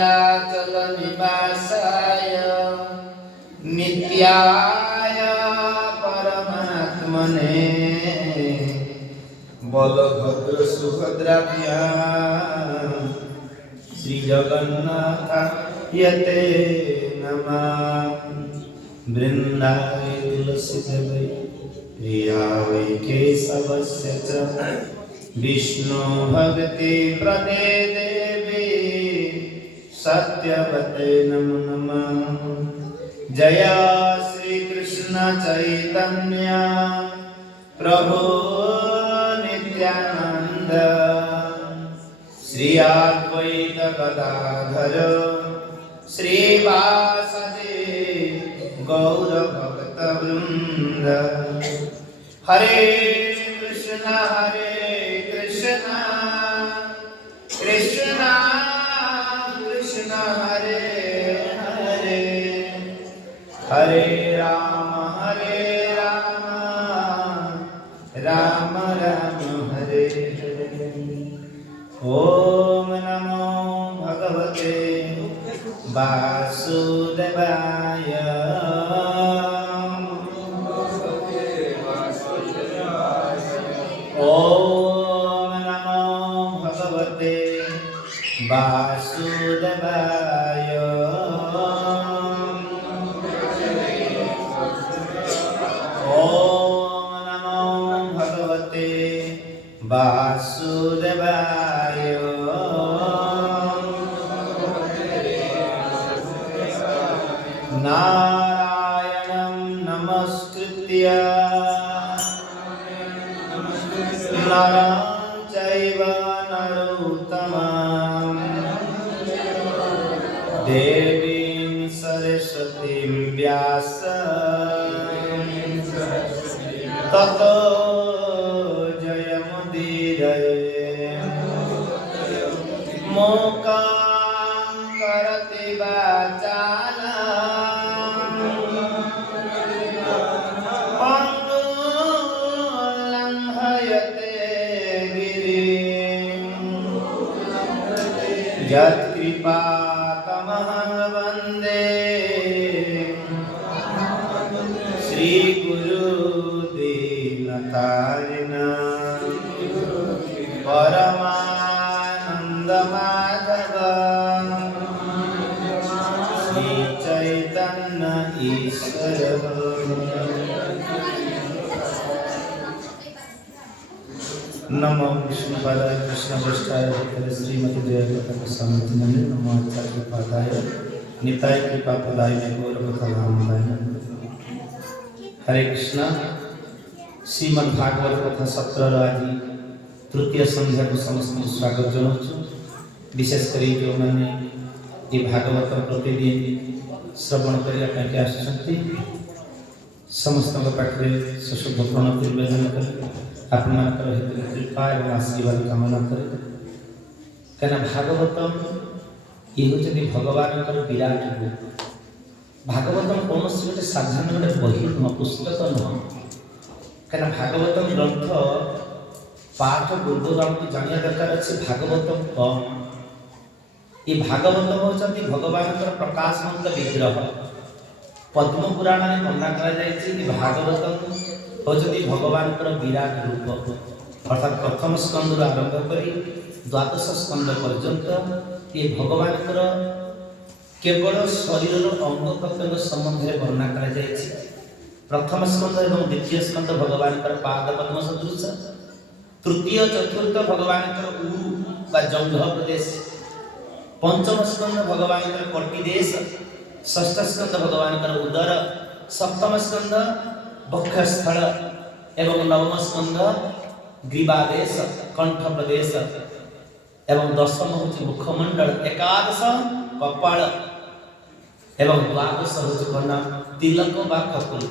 नीलाचल निवासाय नित्याय परमात्मने बलभद्र सुभद्राभ्यां श्री जगन्नाथाय नमः। वृंदाय तुलसी देवै प्रियावै केशवस्य च विष्णु भक्ति प्रदे देवी सत्यवते नमो नमः। जय श्री कृष्ण चैतन्य प्रभु नित्यानंद श्री अद्वैत गदाधर श्रीवासदि गौर भक्त वृंद। हरे कृष्ण कृष्ण कृष्ण हरे हरे हरे राम राम राम हरे हरे। ओम नमो भगवते वासुदेवाय। ओम नमो भगवते वासुदेवाय। ओम नमो भगवते वासुदेवाय। नारायणं नमस्कृत्य नरं चैव नरोत्तमं देवीं सरस्वतीं व्यासं ततो जयमुदीरये। मूकं करोति वाचालं पङ्गुं लङ्घयते गिरिं यत्कृपातमहं वन्दे श्रीगुरुदीनतारिणं परमानन्दमाधवं श्रीचैतन्य ईश्वरः। नमो विष्णुपदाय कृष्णपृष्ठाय भक्तये श्रीमती जयप्रकाश स्वामी मंदिर। नमो आचार्य पादाय निताय कृपापदाय गौरवकथाधामाय। हरे कृष्ण। श्रीमद् भागवत कथा सत्र आज तृतीय संध्या को समस्त स्वागत जनाऊँ। विशेषकर जो मैंने ये भागवत प्रतिदिन श्रवण करने आसुँच समस्त पाखे सुशुभ प्रणति निवेदन कर आपण कृपा और आशीर्वाद कामना करे। कहीं भागवतम ये हूँ भगवान विराट रूप। भागवतम कौन गोटे साधारण गोटे बही नुह पुस्तक नुह। कहीं भागवतम ग्रंथ पाठ पूर्व आमको जाना दरकार अच्छे भागवतम कौन। ये भागवतम होती भगवान प्रकाशवंत विग्रह। पद्म पुराण में वर्णना कि भागवतम होती भगवान विराट रूप। अर्थात प्रथम स्कंद आरंभ कर द्वादश स्कंद पर्यंत ये भगवान केवल शरीर अंग प्रत्यंग संबंध में वर्णना कर। प्रथम स्कंद और द्वितीय स्कंद भगवान पाद पद्म सदृश। तृतीय चतुर्थ भगवान उरु बा जंघ प्रदेश। पंचम स्कंद भगवान कटिदेश। षष्ठ स्कंद भगवान उदर। सप्तम स्कंद वक्षस्थल एवं नवम स्कंद ग्रीवादेश कंठ प्रदेश एवं दशम हूँ मुखमंडल। एकादश कपाल एवं द्वादश हूँ तिलक बा कपुल।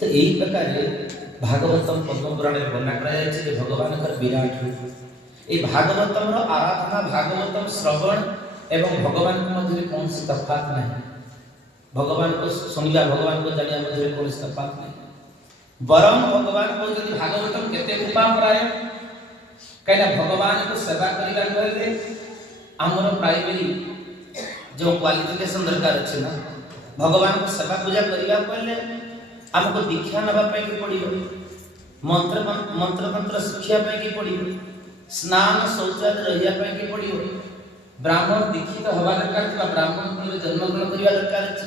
तो यही प्रकार भागवतम पद्म पुराण में वर्णना कर भगवान विराट रूप। ये भागवतम आराधना भागवतम श्रवण एवं भगवान के मध्य कौन सी तफात नहीं। भगवान को सुनिया भगवान को जानिया मध्य कौन सी तफात नहीं। बरम भगवान को यदि भागवतम केते कृपा कराए कहीं भगवान को सेवा करने आमर प्राइमरी जो क्वालिफिकेशन दरकार अच्छे ना भगवान को सेवा पूजा करने आमको दीक्षा नवा पड़ो मंत्र मंत्र तंत्र शिक्षा पड़ो स्नान शौचालय रही पड़ो ब्राह्मण दीक्षित हवा दरकार ब्राह्मण कुल जन्मग्रहण करने दरकार अच्छे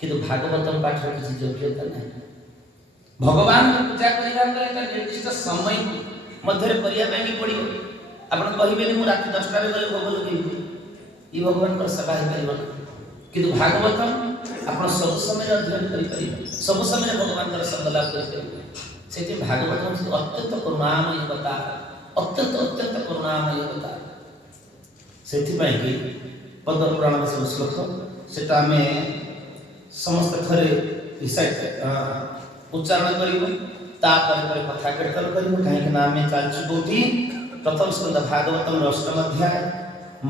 किंतु भागवतम पाठ किसी योग्यता नहीं भगवान को पूजा करने निर्दिष्ट समय मध्य पड़ो आप कहे रात 10 गले भोग लगे ये भगवान सेवा हो पार किंतु भागवतम आप सब समय अध्ययन करें सब समय भगवान संग लाभ करें भागवत अत्यंत करुणामय अवतार अत्यंत अत्यंत करुणामय अवतार से पद्म पुराण सब श्लोक से समस्त थरे उच्चारण कर कथा कीर्तन कर कहीं चलचु कौटी प्रथम स्कंद भागवतम 8 अध्याय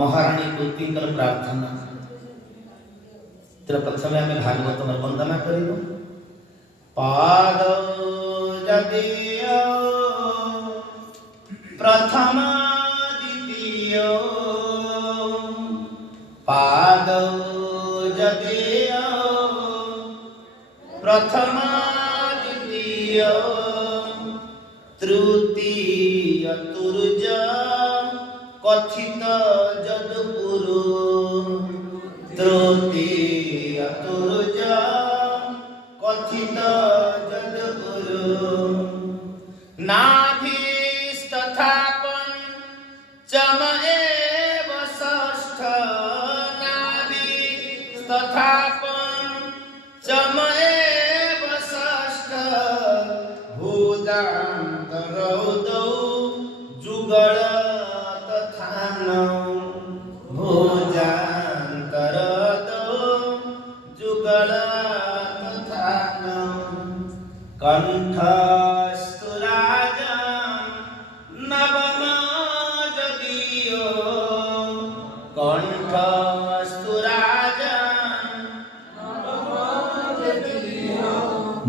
महाराणी कुंती प्रार्थना तेरा प्रथम आम भागवतम वंदना कर पाद जदीय प्रथम द्वितीय पाद जदीय प्रथम द्वितीय तृतीय तुर्ज कथित जदपुरु तृतीय तुर्ज कथित जदपुरु नाभिस्तथा पंचम एव षष्ठ नाभिस्तथा पंचम एव षष्ठ भूतान्तरौदौ जुगल कंठस्तु राजा नवम जदीय कंठस्तु राजा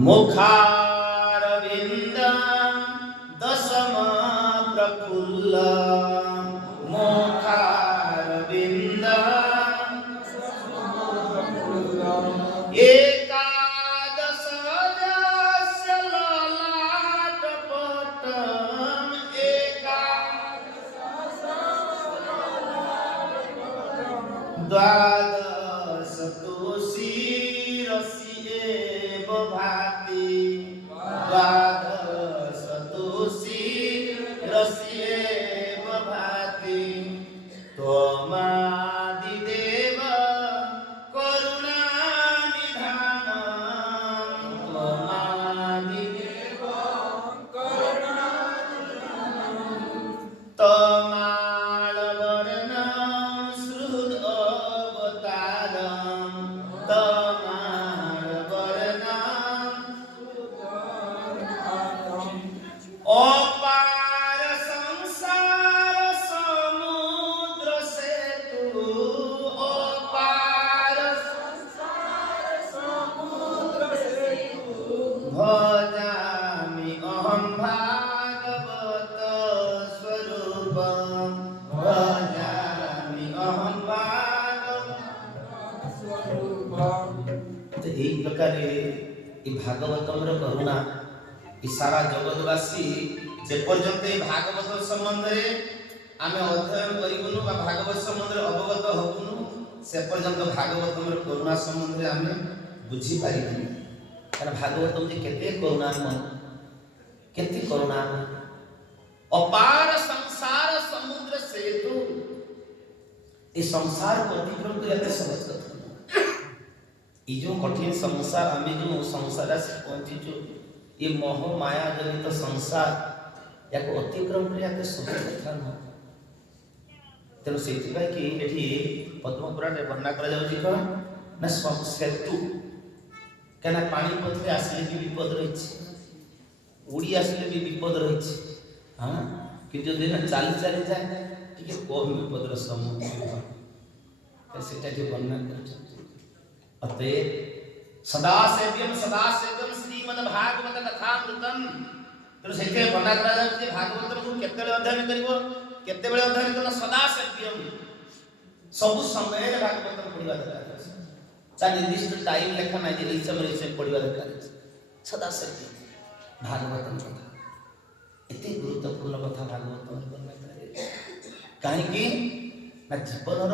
मुखारविंद दशम प्रफुल्ल मुखारविंद एकादश जस्य ललाट पटम द्वादश तो शिरसि एव भाति द्वादश तो शिरसि एव भाति त्वमादिदेव करुणानिधान त्वमादिदेव तमालवर्ण श्रुत अवतारम तमालवर्ण अपार संसार समुद्र सेतु अपार संसार समुद्र सेतु भजामि अहं भागवत स्वरूपम भजामि अहं भागवत स्वरूपम। तो एक प्रकार ये भागवतम करुणा सारा जगतवासी जे पर्यंत भागवत संबंध रे आमे अध्ययन करिबनु बा भागवत संबंध रे अवगत होबनु से पर्यंत भागवतम करुणा संबंध रे आमे बुझी पारिबनु कारण भागवतम जे केते करुणामय केते करुणामय अपार संसार समुद्र सेतु ये संसार को अतिक्रम करते समझ कथा ये जो कठिन संसार आमे जो संसार से पहुंची जो ये मोह माया जनित संसार या को अतिक्रम करते समझ कथा न तेणु से कि एठी पद्म पुराण रे वर्णना करा जाउची को ना सेतु केना पानी पथरे आसले भी विपद रहिछि उड़ी आसले भी विपद रहिछि हां कि जो दिन चाली चाली जाए टिके कम विपदर सम्मुखीन तो सेटा जे वर्णना करछथि अतः सदा सेव्यम श्रीमद् भागवत कथामृतम तो सेते वर्णना करा जाउछि भागवत को केते अध्ययन करिवो केते बेले अध्ययन करना सदा सेव्यम सब समय भागवत पढ़ा दरकार निर्दिष्ट टाइम लेखा ना ये समय पढ़ा दरकार सदा सत्य भागवत कथा एते गुरुत्वपूर्ण कथा भागवत कहीं ना जीवन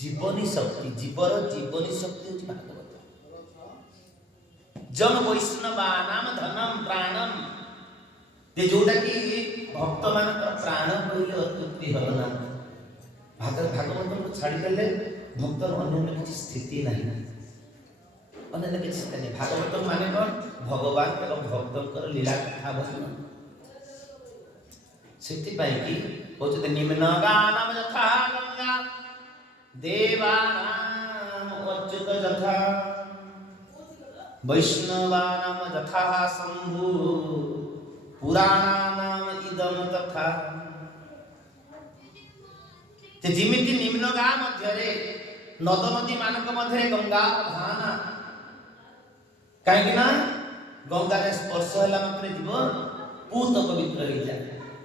जीवनी शक्ति जीवर जीवनी शक्ति हूँ भागवत जन वैष्णवानाम धनम प्राणम जोटा कि भक्त मान प्राण कहले अत्युक्ति हल ना भागवत को छाड़देले भक्तर अन्य किसी स्थिति नहीं अन्य किसी स्थिति नहीं भागवत माने कौन भगवान एवं भक्तर लीला कथा भजन से कहते निम्न गानम यथा गंगा देवानाम अच्युत यथा वैष्णवानाम यथा शंभु पुराणानाम इदम तथा जिमिति निम्न गा मध्य नद नदी मानक मध्य गंगा भाना कहीं गंगा स्पर्श है मात्र जीव पूत पवित्र हो जाए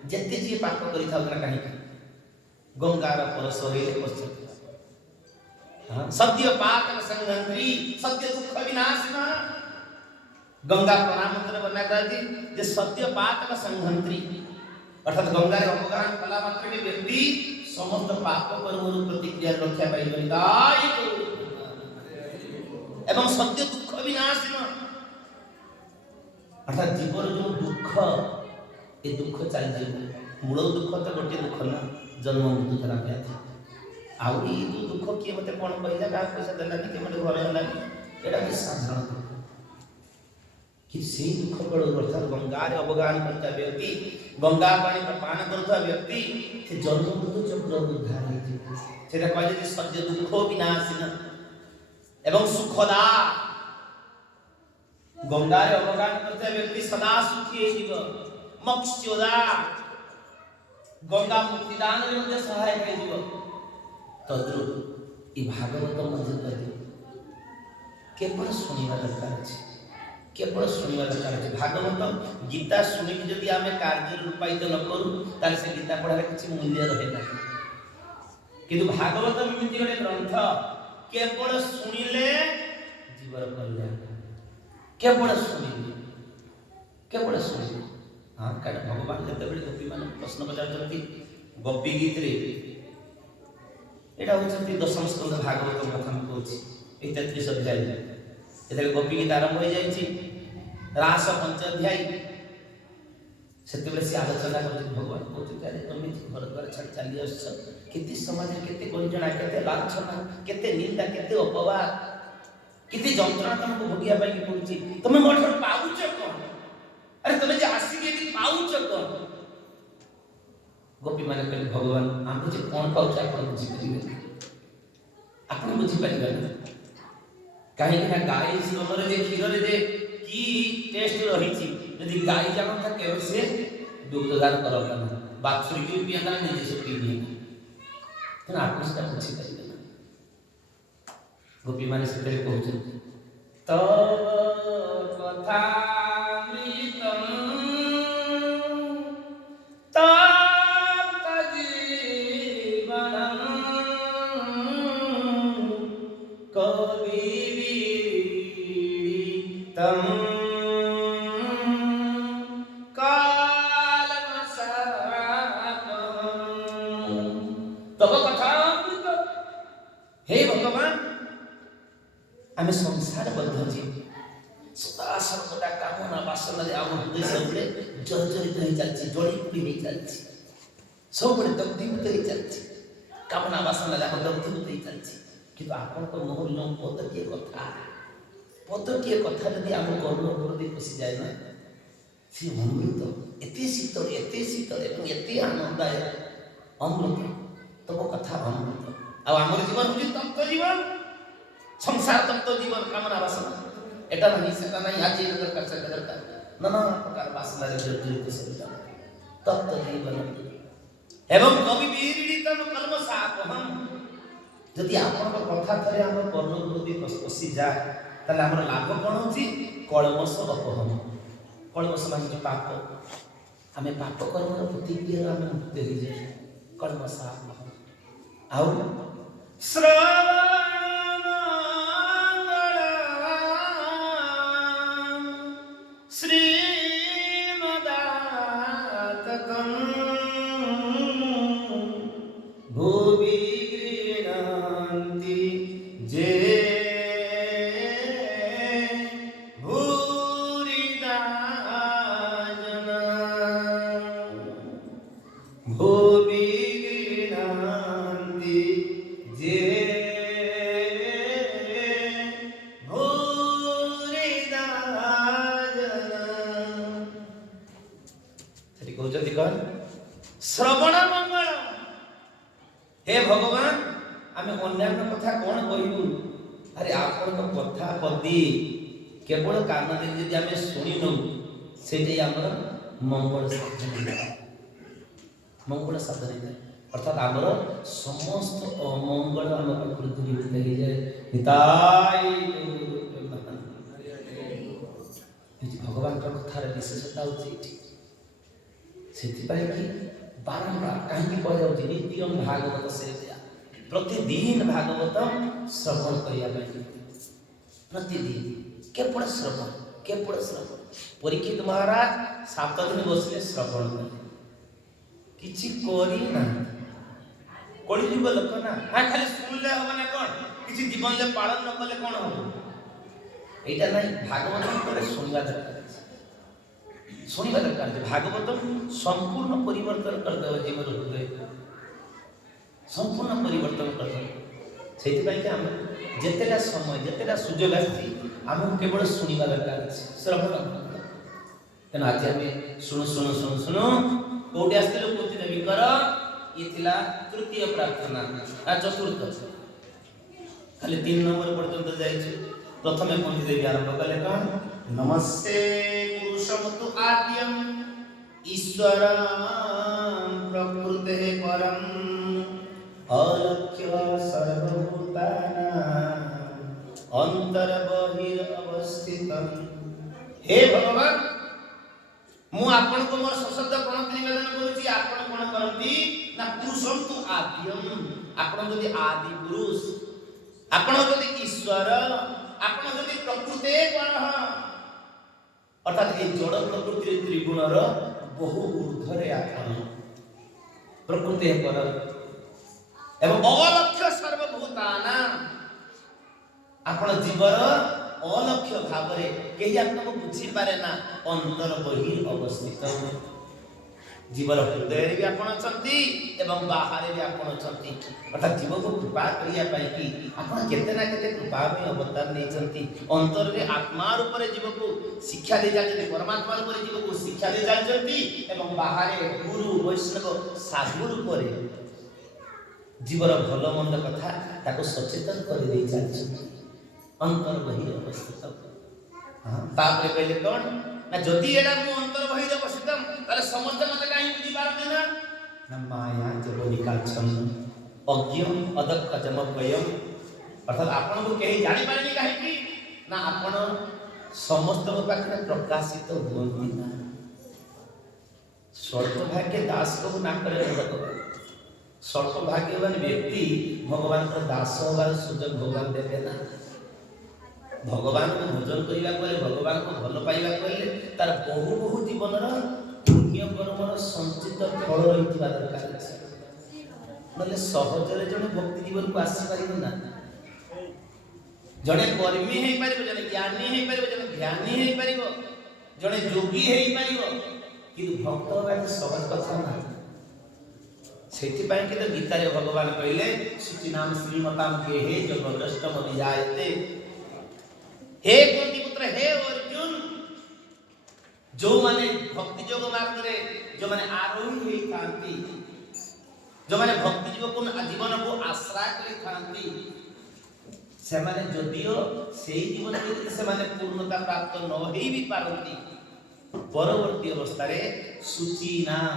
जिते जी पाप करी कहीं गंगार परश पश्चात सद्य पातक संघंत्री सद्य दुख विनाशिना गंगा परामंत्र बना जे सद्य पातक संघंत्री अर्थात गंगा रे अपगान कला मात्र के व्यक्ति समस्त पाप कर्मरु प्रतिक्रिया रक्षा पाइबनि गाय एवं सद्य दुख विनाशिना अर्थात जीवन जो दुख ये दुख चल जाए मूल दुख तो गोटे दुख ना जन्म मृत्यु जरा व्याधि आउ ये दुख किए मत कौन कहला क्या पैसा देलानी कि मत घर हलानी एटा कि साधारण दुख कि से दुख बड़ अर्थात गंगा रे अवगान करता व्यक्ति गंगा पानी का पान करता व्यक्ति से जन्म मृत्यु चक्र उद्धार हो सेटा कहले जे सद्य दुख विनाशिना एवं सुखदा गंगा रे अवगान करता व्यक्ति सदा सुखी जीव मोक्षदा गंगा मुक्तिदान रे मध्य सहायक है जीव तद्रुप ये भागवत मध्य कहते केवल सुनिवा दरकार अछि केवल सुनिवा दरकार अछि भागवत गीता सुनिक जदि आमे कार्य रूपायित न करू ताले से गीता पढ़ारे किछि मूल्य रहे ना किंतु भागवत एमिति गोटे ग्रंथ केवल सुनिले जीवर कल्याण केवल सुनिले हाँ कारण भगवान जते बेले गोपी मान प्रश्न पचारती गोपी गीत रे एटा होचंती दशम स्कंद भागवत कथा में कहछि 33 अध्याय एते गोपी गीत आरंभ हो जाईछि रास पंच अध्याय सेते बेले से आलोचना करछि भगवान कहछि तारे तुम घर द्वार छाड़ चली आछ केते समाज केते गंजना केते लांछना केते निंदा केते अपवाद केते जंत्रणा तुमको भोगिया पाई पड़छि तुम मोठर पाउछ कोन अरे तुम जे आसी के पाउछ कोन गोपी माने कहले भगवान आम जे कोन पाउछ आपण बुझी परिबे आपण बुझी परिबे काहे कि ना गाय स्तन रे क्षीर रे जे की टेस्ट रही छी यदि गाय जान था केवल से दुग्धदान करला ना बाछुरी के पियाना नहीं से पी नहीं तो आपण से बुझी परिबे गोपी माने से कहउछ तो कथा हे भगवान आमे संसार बद्ध जी सदा सर्वदा कामना वासना रे आम हृदय सबले जर्जरित हो चलछि जोड़ी पुड़ी हो चलछि सब बड़े दग्धीभूत हो चलछि कामना वासना रे दग्धीभूत हो चलछि किंतु आपण को मोह लो पदकीय कथा यदि आम कर्ण प्रति पशि जाए ना सी अमृत एते शीतल एवं एते आनंददायक अमृत तब कथा अमृत आ आमर जीवन होची तत्व जीवन संसार तत्व जीवन कामना वासना एटा नहीं सेटा नहीं आज ये दरकार से दरकार नाना प्रकार वासना रे जर्जरित सरिता तत्व जीवन एवं कवि बीरितम कल्मषापहम यदि आपण कथा थरे हम कर्ण प्रति पशि जाए ताले हमर लाभ कोन होची कलमश अपहम कलमश माने पाप हमें पाप कर्म प्रतिक्रिया में मुक्त हो जाए कलमश अपहम आउ श्रवणमङ्गलम् श्रीमदाततं भुवि गृह्णन्ति ये भूरिदा जना भुवि गृह्णन्ति ये भूरिदा जना। ସେଠି କହୁଛନ୍ତି କଣ? ଶ୍ରବଣ ମଙ୍ଗଳ। हे भगवान आमे अन्यान्य कथा कौन कहू? अरे आपण कथा पदी केवल कान दे यदि आमे सुनि न सेटे हमर मंगल साधन मंगल साधन अर्थात हमर समस्त अमंगल हम प्रकृति दूर हो जाए। निताय भगवान का कथार विशेषता होची सेति पाई कि बारंबार कहीं कह जाऊँ नित्यम भागवत से प्रतिदिन भागवत श्रवण करने प्रतिदिन केवल श्रवण परीक्षित महाराज 7 दिन बसले श्रवण कले किछि करी ना कली जुग लोक ना हाँ खाली सुनले हम ना कौन किछि जीवन ले पालन न कले कौन हम एटा नहीं भागवत सुनवा दरकार शुणवा दरकार। भागवत संपूर्ण परिवर्तन करदेव जीवन हृदय संपूर्ण परिवर्तन करदेव से जितेटा समय जितेटा सुजोग आसी केवल शुणवा दरकार श्रवण तेना आज आम शुणु शुणु शुणु शुणु कौटी आसलु कुंती देवीकर ये तृतीय प्रार्थना चतुर्थ खाली 3 नंबर पर्यंत जाइए। प्रथम कुंती देवी आरंभ कले कौन नमस्ते पुरुषमतु आद्यम ईश्वरं प्रकृते परम अलक्ष्य सर्वभूतानां अंतर्बहिरवस्थितम्। हे भगवान मु आपण को मोर सशब्द प्रणति निवेदन करूची आपण कोन करंती ना पुरुषम तु आद्यम आपण जदि आदि पुरुष आपण जदि ईश्वर आपण जदि प्रकृते परम अर्थात ये जड़ प्रकृति त्रिगुणर बहु ऊर्ध्वरे आपण प्रकृति पर एवं अलक्ष्य सर्वभूताना आपण जीवर अलक्ष्य भावरे केही आपको बुझी पारे ना अंतर बहि अवस्थित जीवर हृदय भी आपण अछंती एवं बाहर भी आपण अछंती अर्थात जीव को कृपा करिया पाई कि आपण केते ना केते कृपा में अवतार नै छंती अंतर रे आत्मा ऊपर जीव को शिक्षा दे जाते परमात्मा ऊपर जीव को शिक्षा दे जाते एवं बाहर गुरु वैष्णव साधु ऊपर जीवर भलो मंद कथा ताको सचेतन कर दे जाते अंतर बहिर अवस्थित। हां तापरे कहले कोन ना जदि एडा मु अंतर बहिर अवस्थित ताले समस्त मते काई बुझी पारते ना माया जबनिका छन अज्ञ अदक्ष जमभयम अर्थात आपण को केही जानि पारेनी काहे कि ना आपण समस्त पाखरे प्रकाशित हुअନ୍ତି ना स्वल्प भाग्य दास को ना करे भगवान स्वल्प भाग्यवान व्यक्ति भगवान को दास होबार सुजोग भगवान देते ना भगवान को भोजन करिया परे भगवान को भल पाइबा परे तार बहु बहु जीवनर पुण्य कर्मर संचित फल रहितबा दरकार अछि नले सहजरे जने भक्ति जीवन को आसी पारिबो ना जने कर्मी हेई पारिबो जने ज्ञानी हेई पारिबो जने ध्यानी हेई पारिबो जने योगी हेई पारिबो किंतु भक्त होबा सहज कथा ना सेति पय कि तो गीता रे भगवान कहले सुचि नाम श्रीमताम के हे जो भ्रष्टम विजायते हे कुंती पुत्र हे अर्जुन जो माने भक्ति योग मार्ग रे जो माने आरोही होई थांती जो माने भक्ति जीवन को आश्रय करी थांती से माने जदियो सेही जीवन में से माने पूर्णता प्राप्त न होई भी पारंती परवर्ती अवस्था रे सुचि नाम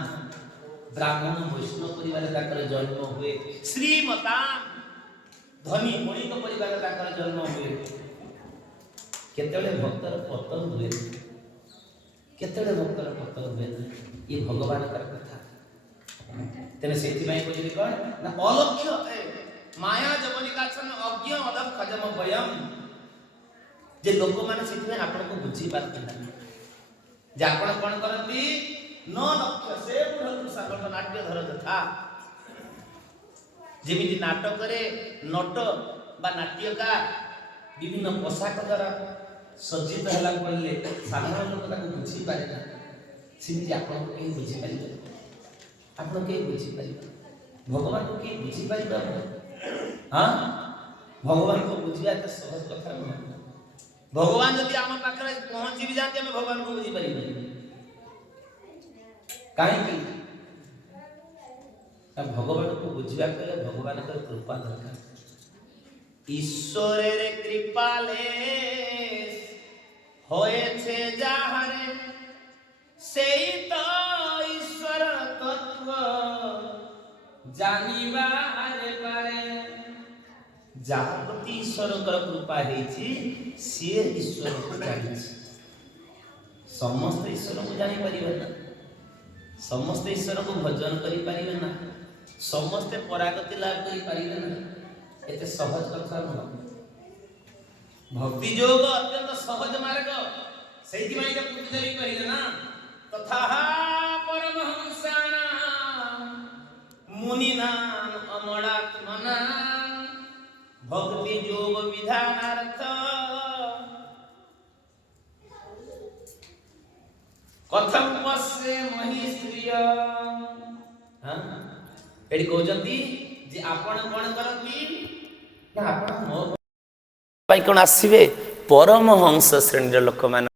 ब्राह्मण वैष्णव परिवार ताकर जन्म हुए श्रीमता धनी मणिक परिवार ताकर जन्म हुए केतले भक्तर पतन हुए केतले भक्तर पतन हुए ये भगवान का कथा तेने सेति में कोइ कोन ना अलक्ष्य माया जवनिकाछन अज्ञ अदब खजम भयम जे लोक माने सिथमे आपण को बुझी पारते ना जे आपण कोन करती न लक्ष्य से बुढतु सागत नाट्य धर तथा जेमिति नाटक रे नट बा नाट्यका विभिन्न पोशाक द्वारा सज्जित होला पड़ले साधारण लोक ताको बुझी पारे ना सिमिति आपण को के बुझी पारिबे आपण के बुझी पारिबे भगवान को के बुझी पारिबे हां भगवान को बुझिया त सहज कथा न भगवान यदि आम पाखरे पहुंची भी जाते हम भगवान को बुझी पारिबे काहे कि भगवान को बुझिया कले भगवान कर कृपा दरकार ईश्वरेर कृपाले होएছে যাহারে সেই তো ईश्वर तत्व জানিবারে পারে যাহা প্রতি ईश्वरकर कृपा हेछि से ईश्वर को जानिछि समस्त ईश्वर को जानि परिबे ना समस्त ईश्वर को भजन करि परिबे ना समस्त परागति लाभ करि परिबे ना एते सहज कथा न भक्ति योग अत्यंत सहज मार्ग सेति माने के पुत्र देवी कहिले ना तथा परमहंसाना मुनिना अमरात्मना भक्ति योग विधानार्थ कथम पस्से महिश्रिय हां एडी कहजंती जे आपण कोन करंती ना आपण मो पाई कोन आसीबे परमहंस श्रेणी लोक मान